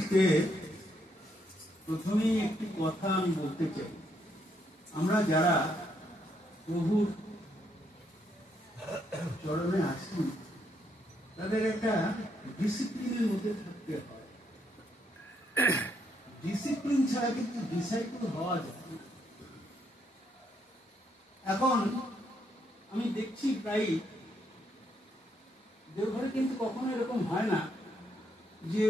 আজকে প্রথমেই একটি কথা আমি বলতে চাই, আমরা যারা প্রভুর চরণে আসি তাদের একটা ডিসিপ্লিনের মধ্যে থাকতে হয়। ডিসিপ্লিন ছাড়া কিন্তু ডিসাইপল হওয়া যায় না। এখন আমি দেখছি প্রায় দেওঘরে কিন্তু কখনো এরকম হয় না যে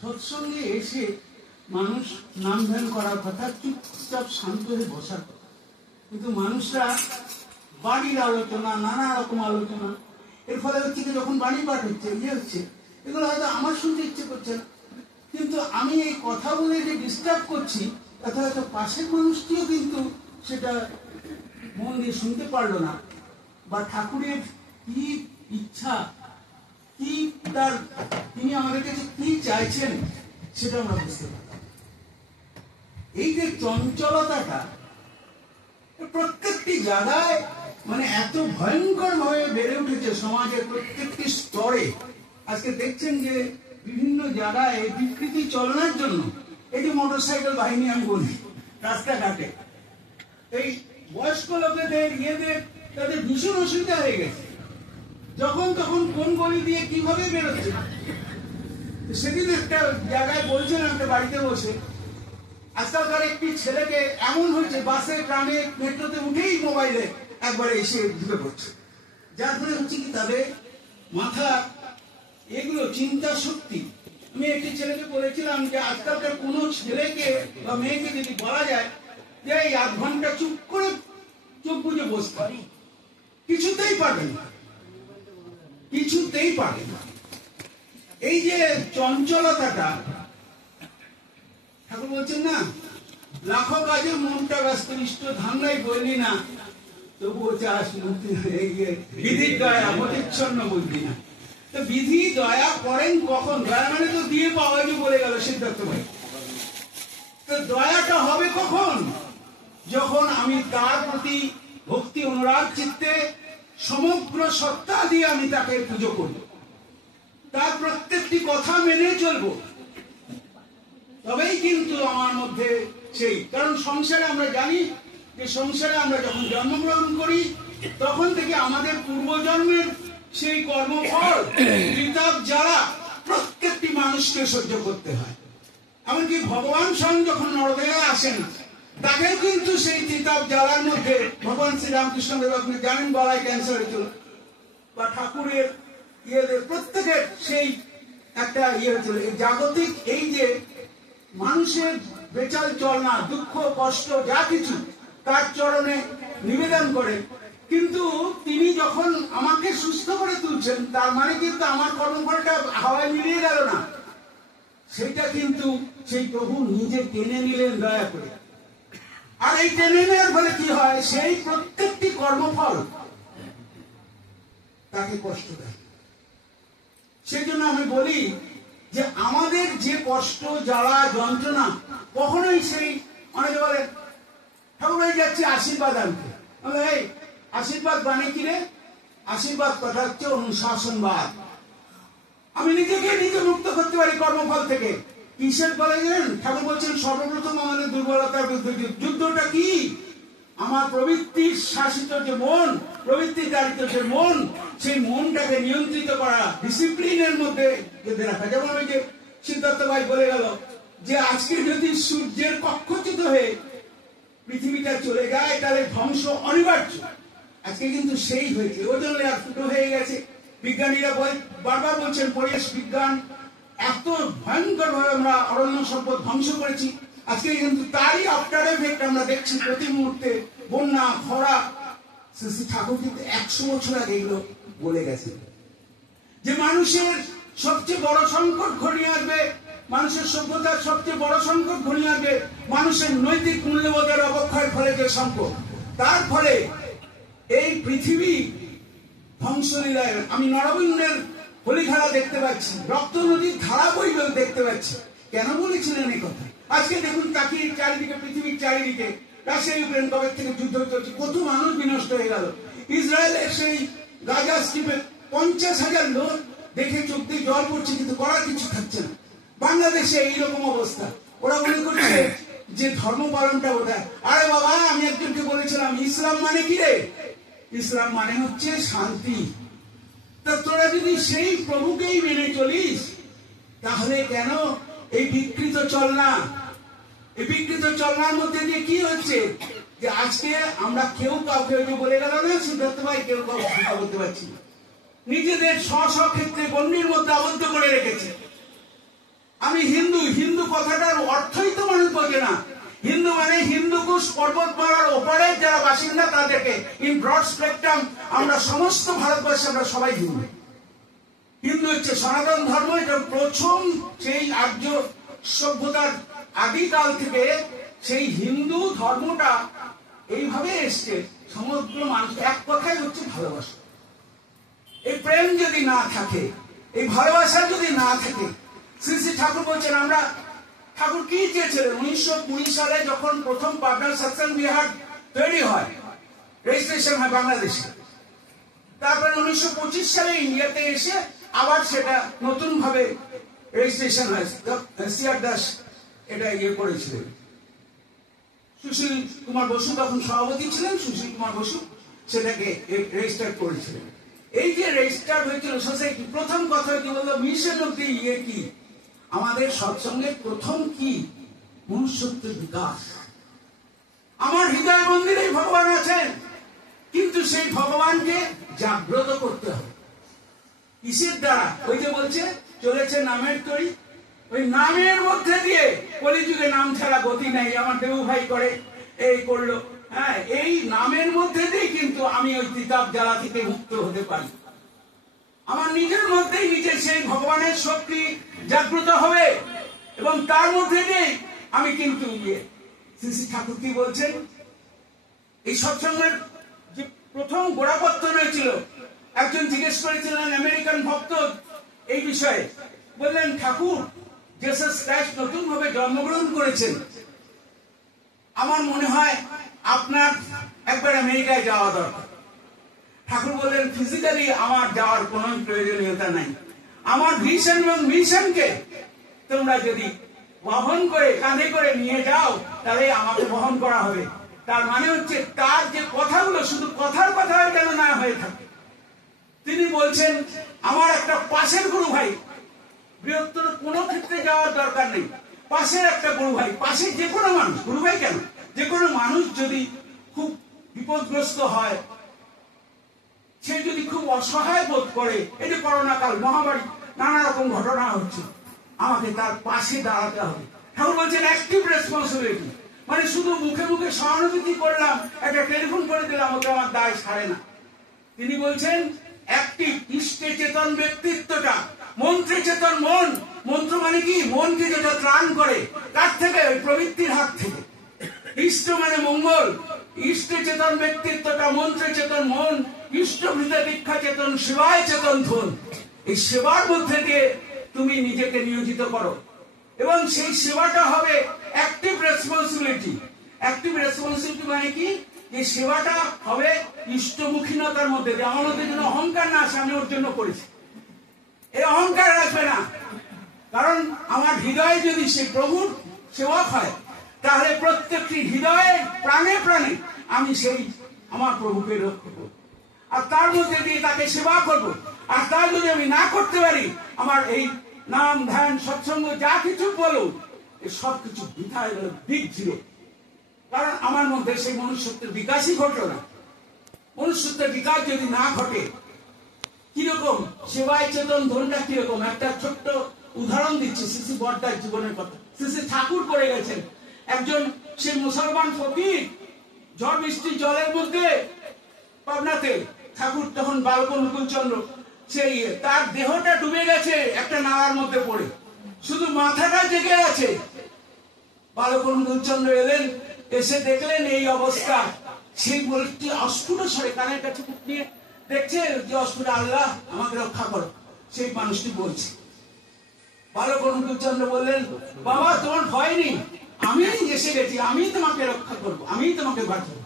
সৎসঙ্গে এসে মানুষ নাম ধ্যান করার কথা, চুপচাপ শান্ত হয়ে বসার কথা, কিন্তু মানুষরা বাড়ির আলোচনা, নানা রকম আলোচনা, এর ফলে হচ্ছে কি যখন বাণী পাঠ হচ্ছে, হচ্ছে, এগুলো হয়তো আমার শুনতে ইচ্ছে করছে না, কিন্তু আমি এই কথা বলে যে ডিস্টার্ব করছি, তাতে হয়তো পাশের মানুষটিও কিন্তু সেটা মন দিয়ে শুনতে পারলো না, বা ঠাকুরের কি ইচ্ছা, কি তার, তিনি আমাদের কাছে কি চাইছেন সেটা আমরা বুঝতে পারি। এই যে চঞ্চলতাটা প্রত্যেকটি জায়গায় মানে এত ভয়ঙ্কর ভাবে বেড়ে উঠেছে সমাজের প্রত্যেকটি স্তরে। আজকে দেখছেন যে বিভিন্ন জায়গায় বিকৃতি চলনের জন্য এই যে মোটরসাইকেল বাহিনী আমি বলি রাস্তাঘাটে, এই বয়স্ক লোকেদের তাদের ভীষণ অসুবিধা হয়ে গেছে, যখন তখন কোন গলি দিয়ে কিভাবে বেরোচ্ছে। সেদিন একটা জায়গায় বলছেন, একটা বাড়িতে বসে, আজকালকার একটি ছেলেকে এমন হয়েছে বাসে, ট্রামে, মেট্রোতে উঠেই মোবাইলে একবারে এসে ঢুকে পড়ছে, যার ফলে হচ্ছে কি তাদের মাথা এগুলো চিন্তা শক্তি। আমি একটি ছেলেকে বলেছিলাম যে আজকালকার কোনো ছেলেকে বা মেয়েকে যদি বলা যায় যে এই 8 ঘন্টা চুপ করে চোখ বুঝে বসতে, কিছুতেই পারবে না, কিছুতেই পারবে না। এই যে চঞ্চলতাটা, ঠাকুর বলছেন না, লাখো কাজে মনটা ব্যস্ত, ইষ্ট ধান্দায় বললি না, তবুও চাস বিধির দয়া প্রতিচ্ছন্ন বুদ্ধি না। তো বিধি দয়া করেন কখন? দয়া মানে তো দিয়ে পাওয়া, যে বলে গেল সিদ্ধার্থ ভাই। তো দয়াটা হবে কখন? যখন আমি তার প্রতি ভক্তি অনুরাগ চিত্তে সমগ্র সত্তা দিয়ে আমি তাকে পুজো করব, তার প্রত্যেকটি কথা মেনে চলবো, তবেই কিন্তু আমার মধ্যে সেই। কারণ সংসারে আমরা জানি যে সংসারে আমরা যখন জন্মগ্রহণ করি তখন থেকে আমাদের পূর্বজন্মের সেই কর্মফল, ত্রিতাপ জ্বালা প্রত্যেকটি মানুষকে সহ্য করতে হয়। এমনকি ভগবান স্বয়ং যখন নরদেহে আসেন, তাকেও কিন্তু সেই ত্রিতাপ জ্বালার মধ্যে ভগবান শ্রীরামকৃষ্ণদেব, আপনি জানেন গলায় ক্যান্সার হয়েছিল, বা ঠাকুরের প্রত্যেকের সেই একটা হয়েছিল। এই জাগতিক এই যে মানুষের বেচাল চলনা, দুঃখ কষ্ট যা কিছু তার চরণে নিবেদন করে, কিন্তু তিনি যখন আমাকে সুস্থ করে তুলছেন, তার মানে কিন্তু আমার কর্মফলটা হাওয়ায় মিলিয়ে গেল না, সেটা কিন্তু সেই প্রভু নিজে টেনে নিলেন দয়া করে। আর এই টেনে নেওয়ার ফলে কি হয়, সেই প্রত্যেকটি কর্মফল তাকে কষ্ট দেয়। সেই জন্য আমি বলি যে আমাদের যে কষ্ট, জ্বালা, যন্ত্রণা, কখনোই সেই অনেকে বলে ঠাকুর ভাই যাচ্ছি আশীর্বাদ আনতে, এই আশীর্বাদ মানে কি রে? আশীর্বাদ কথা হচ্ছে অনুশাসনবাদ। আমি নিজেকে নিজে মুক্ত করতে পারি কর্মফল থেকে। কিসের বলে জানেন? ঠাকুর বলছেন সর্বপ্রথম আমাদের দুর্বলতার বিরুদ্ধে যুদ্ধটা কি? আমার প্রবৃত্তির শাসিত যে মন, প্রবৃত্তি চালিত যে মন, সেই মনটাকে নিয়ন্ত্রিত করা, ডিসিপ্লিনের মধ্যে বেঁধে রাখা। যেমন ওই যে সিদ্ধার্থ ভাই বলে গেল যে আজকে যদি সূর্যের কক্ষচ্যুত হয়ে পৃথিবীটা চলে যায় তাহলে ধ্বংস অনিবার্য। আজকে কিন্তু সেই হয়েছে, ওজন লেয়ার ফুটো হয়ে গেছে। বিজ্ঞানীরা বারবার বলছেন পরিবেশ বিজ্ঞান, এত ভয়ঙ্কর ভাবে আমরা অরণ্য সম্পদ ধ্বংস করেছি। আজকে কিন্তু তারই আফটার এফেক্ট আমরা দেখছি প্রতি মুহূর্তে, বন্যা, খরা। ঠাকুর কিন্তু 100 বছর আগে এগুলো বলে গেছে যে মানুষের সবচেয়ে বড় সংকট ঘনিয়ে আসবে, মানুষের সভ্যতার সবচেয়ে বড় সংকট ঘনিয়ে আসবে মানুষের নৈতিক মূল্যবোধের অবক্ষয়ের ফলে যে সংকট, তার ফলে এই পৃথিবী ধ্বংসলীলায় আমি নরবিন্দের হোলি খেলা দেখতে পাচ্ছি, রক্ত নদীর ধারা বইবে দেখতে পাচ্ছি। কেন বলেছিলেন এই কথা? আজকে দেখুন তাকিয়ে চারিদিকে, পৃথিবীর চারিদিকে রাশিয়া ইউক্রেন কবে থেকে যুদ্ধ চলছে, কত মানুষ বিনষ্ট হয়ে গেল। ইসরায়েলের সেই গাজা স্ট্রিপে 50,000 লোক দেখে চোখ দিয়ে জল পড়ছে, কিন্তু করার কিছু থাকছে না। বাংলাদেশে এইরকম অবস্থা। ওরা মনে করছে যে ধর্ম পালনটা বোধহয়, আরে বাবা আমি একজনকে বলেছিলাম ইসলাম মানে কি রে? ইসলাম মানে হচ্ছে শান্তি। তা তোরা যদি সেই প্রভুকেই মেনে চলিস তাহলে কেন এই বিকৃত চলনা? এই বিকৃত চলনার মধ্যে দিয়ে কি হচ্ছে যে আজকে আমরা কেউ কাউকে বলে গেল না সিদ্ধার্থ ভাই, কেউ কাউকে শিক্ষা করতে পারছি না, নিজেদের স্ব ক্ষেত্রে গণ্ডির মধ্যে আবদ্ধ করে রেখেছে। আমি হিন্দু, হিন্দু কথাটার অর্থই তো মানুষ বোঝে না। হিন্দু মানে হিন্দুকুশ পর্বতমালার ওপারের যারা বাসিন্দা তাদেরকে, ইন ব্রড স্পেকট্রাম আমরা সমস্ত ভারতবর্ষে আমরা সবাই হিন্দু। হিন্দু হচ্ছে সনাতন ধর্ম। এটা প্রথম সেই আর্য সভ্যতার আদিকাল থেকে সেই হিন্দু ধর্মটা এইভাবে এসছে। সমগ্র মানুষ এক কথাই হচ্ছে ভালোবাসা। এই প্রেম যদি না থাকে, এই ভালোবাসা যদি না থাকে, শ্রী শ্রী ঠাকুর বলছেন, আমরা ঠাকুর কি চেয়েছিলেন 1920 সালে যখন প্রথম পাবনার সৎসঙ্গ বিহার তৈরি হয়, রেজিস্ট্রেশন হয় বাংলাদেশে, তারপরে 1925 সালে ইন্ডিয়াতে এসে আবার সেটা নতুন ভাবে রেজিস্ট্রেশন হয়। সিআর দাস এটা ইয়ে করেছিলেন, সুশীল কুমার বসু তখন সভাপতি ছিলেন, সুশীল কুমার বসু সেটাকে রেজিস্টার করেছিলেন। এই যে রেজিস্টার হয়েছিল সোসাইটি, প্রথম কথা কি বললো, মিশন অব দি ইয়ে কি, আমাদের সৎসঙ্গের প্রথম কি, মনুষ্যত্বের বিকাশ। আমার হৃদয় মন্দিরে ভগবান আছেন, কিন্তু সেই ভগবানকে জাগ্রত করতে হবে। কিসের দ্বারা? ওই যে বলছে চলেছে নামের তরি, ওই নামের মধ্যে দিয়ে, কলিযুগে নাম ছাড়া গতি নাই, আমার দেবু ভাই করে এই করলো, হ্যাঁ, এই নামের মধ্যে দিয়ে কিন্তু আমি ওই তিতাব জ্বালা থেকে মুক্ত হতে পারি। আমার নিজের মধ্যেই নিজের সেই ভগবানের শক্তি জাগ্রত হবে এবং তার মধ্যে দিয়ে আমি কিন্তু শ্রী শ্রী ঠাকুর কি বলছেন, এই সৎসঙ্গের যে প্রথম গোড়াপত্তন হয়েছিল, একজন জিজ্ঞেস করেছিলেন আমেরিকান ভক্ত এই বিষয়ে, বললেন ঠাকুর জেসাস ক্রাইস্ট নতুন ভাবে জন্মগ্রহণ করেছেন, আমার মনে হয় আপনার একবার আমেরিকায় যাওয়া দরকার। ঠাকুর বললেন ফিজিক্যালি আমার যাওয়ার কোনো প্রয়োজনীয়তা নাই, আমার ভিশন এবং মিশনকে তোমরা যদি বহন করে কাঁধে করে নিয়ে যাও তাহলে আমাকে বহন করা হবে। তার মানে হচ্ছে তার যে কথাগুলো শুধু কথার কথা কেন না হয়ে থাকে, তিনি বলছেন আমার একটা পাশের গুরু ভাই, বৃহত্তর কোনো ক্ষেত্রে যাওয়ার দরকার নেই, পাশের একটা গুরু ভাই, পাশের যে কোনো মানুষ, গুরু ভাই কেন, যে কোনো মানুষ যদি খুব বিপদগ্রস্ত হয়, সে যদি খুব অসহায় বোধ করে, এই যে করোনা কাল মহামারী নানা রকম ঘটনা হচ্ছে, আমাকে তার পাশে দাঁড়াতে হবে। ঠাকুর বলছেন অ্যাক্টিভ রেসপন্সিবিলিটি, মানে শুধু মুখে মুখে সহানুভূতি করলাম, একটা টেলিফোন করে দিলাম, ওকে আমার দায় ছাড়ে না। তিনি বলছেন অ্যাক্টিভ ইষ্টে চেতন ব্যক্তিত্বটা, মন্ত্রে চেতন মন, মন্ত্র মানে কি, মনকে যেটা ত্রাণ করে, তার থেকে ওই প্রবৃত্তির হাত থেকে। ইষ্ট মানে মঙ্গল, ইষ্টে চেতন ব্যক্তিত্বটা, মন্ত্রে চেতন মন, ইষ্টভৃত দীক্ষা চেতন, সেবায় চেতন ধন। এই সেবার মধ্যে দিয়ে তুমি নিজেকে নিয়োজিত করো এবং সেই সেবাটা হবে অ্যাক্টিভ রেসপন্সিবিলিটি। অ্যাক্টিভ রেসপন্সিবিলিটি মানে কি, যে সেবাটা হবে ইষ্টমুখীনতার মধ্যে দিয়ে, আমার মধ্যে যেন অহংকার না আসে, আমি ওর জন্য করেছি, এই অহংকার আসবে না। কারণ আমার হৃদয়ে যদি সেই প্রভুর সেবক হয়, তাহলে প্রত্যেকটি হৃদয়ে প্রাণে প্রাণে আমি সেই আমার প্রভুকে রক্ষা করব, আর তার মধ্যে দিয়ে তাকে সেবা করব। আর তা যদি আমি না করতে পারি, আমার এই নাম ধ্যান সৎসঙ্গ যা কিছু বলো, এই সব কিছু বৃথা হয়ে গেল, বিগ জিরো। কারণ আমার মধ্যে সেই মনুষ্যত্বের বিকাশই ঘটল না। মনুষ্যত্বের বিকাশ যদি না ঘটে, কিরকম সেবায় চেতন ধনটা কিরকম, একটা ছোট্ট উদাহরণ দিচ্ছি শ্রী শ্রী বড়দার জীবনের কথা। শ্রী শ্রী ঠাকুর করে গেছেন, একজন সেই মুসলমান ফকির ঝড় বৃষ্টি জলের মধ্যে পাবনাতে, ঠাকুর তখন বালক অনুকূল চন্দ্র, সেই তার দেহটা ডুবে গেছে একটা নালার মধ্যে পড়ে, শুধু মাথাটা জেগে আছে। বালক অনুকূল চন্দ্র এলেন, এসে দেখলেন এই অবস্থা, সেই বলটি অস্ফুট স্বরে কানের কাছে নিয়ে দেখছে যে অস্ফুট, আল্লাহ আমাকে রক্ষা করো। সেই মানুষটি বলছে, বালক অনুকূল চন্দ্র বললেন, বাবা তোমার ভয় নেই, আমি এসে গেছি, আমি তোমাকে রক্ষা করবো, আমি তোমাকে বাঁচাবো।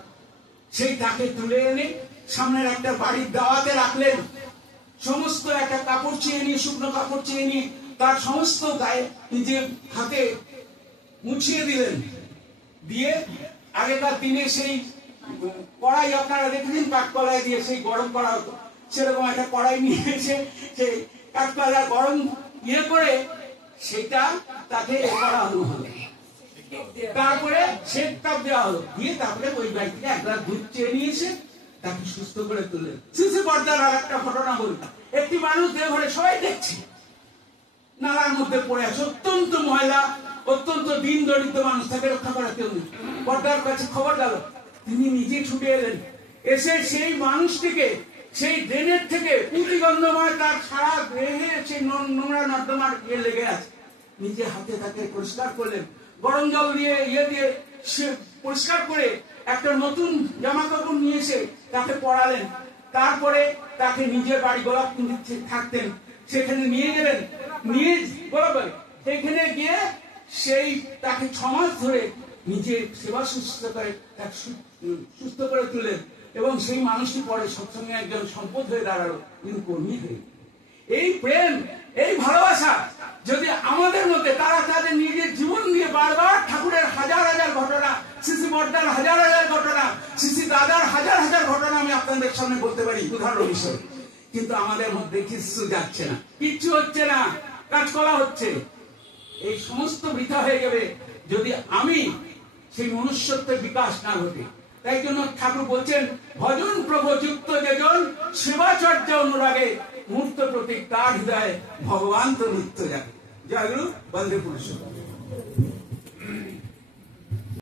সেই তাকে তুলে এনে সামনের একটা বাড়ির দাওয়াতে রাখলেন, সমস্ত একটা কাপড় চেয়ে নিয়ে, শুকনো কাপড় চেয়ে নিয়ে তার সমস্ত গায়ে নিজে হাতে মুছিয়ে দিলেন, দিয়ে আগেকার দিনে সেই কড়াই আপনারা দেখেছেন কাঠকলাই দিয়ে সেই গরম করা হতো, সেরকম একটা কড়াই নিয়ে এসে সেই কাঠকলা গরম ইয়ে করে সেটা তাকে করা হলো, তারপরে সেক তাপ দেওয়া হলো, দিয়ে তারপরে ওই ব্যক্তিকে এক গ্লাস দুধ চেয়ে নিয়েছে, তাকে সুস্থ করে তুললেন। সিসি পর্দার আর একটা ঘটনা বলি, একটি মানুষ দেওঘরে সবাই দেখছে নালার মধ্যে পড়ে আছে, অত্যন্ত ময়লা, অত্যন্ত দিন দরিদ্র মানুষ, তাকে রক্ষা করা কেউ নেই। পর্দার কাছে খবর গেল, তিনি নিজে ছুটে এলেন, এসে সেই মানুষটিকে সেই ড্রেনের থেকে পুঁতিগন্ধময় তার সারা দেহে সেই নোংরা নর্দমার লেগে আছে, নিজে হাতে তাকে পরিষ্কার করলেন, গরম জল দিয়ে ইয়ে দিয়ে পরিষ্কার করে একটা নতুন জামা কাপড় নিয়ে এসে তাকে পরালেন। তারপরে তাকে নিজের বাড়ি গোলাপকুণ্ডিতে থাকতেন, সেখানে নিয়ে গেলেন, নিয়ে বরাবর সেখানে গিয়ে সেই তাকে 6 মাস ধরে নিজের সেবা শুশ্রূষা করে তাকে সুস্থ করে তুললেন, এবং সেই মানুষটি পরে সৎসঙ্গে একজন সম্পদ হয়ে দাঁড়ালো, কিন্তু কর্মী হয়ে। এই প্রেম, এই ভালোবাসা যদি আমাদের মধ্যে, তারা তাদের নিজের জীবন দিয়ে বারবার ঠাকুরের হাজার হাজার ঘটনা, শ্রী বর্দার হাজার হাজার ঘটনা, শ্রী দাদার হাজার হাজার ঘটনা আমি আপনাদের সামনে বলতে পারি উদাহরণ হিসেবে, কিন্তু আমাদের মধ্যে কিচ্ছু যাচ্ছে না, কিচ্ছু হচ্ছে না, কাজকলা হচ্ছে। এই সমস্ত বৃথা হয়ে যাবে যদি আমি সেই মনুষ্যত্বের বিকাশ না ঘটে। তাই জন্য ঠাকুর বলছেন, ভজন প্রভযুক্ত যেজন সেবাচর্য অনুরাগে মূর্ত প্রতীক তার হৃদয়ে ভগবান তো নিত্য জাগে। জয় গুরু, বন্দে পুরুষোত্তম।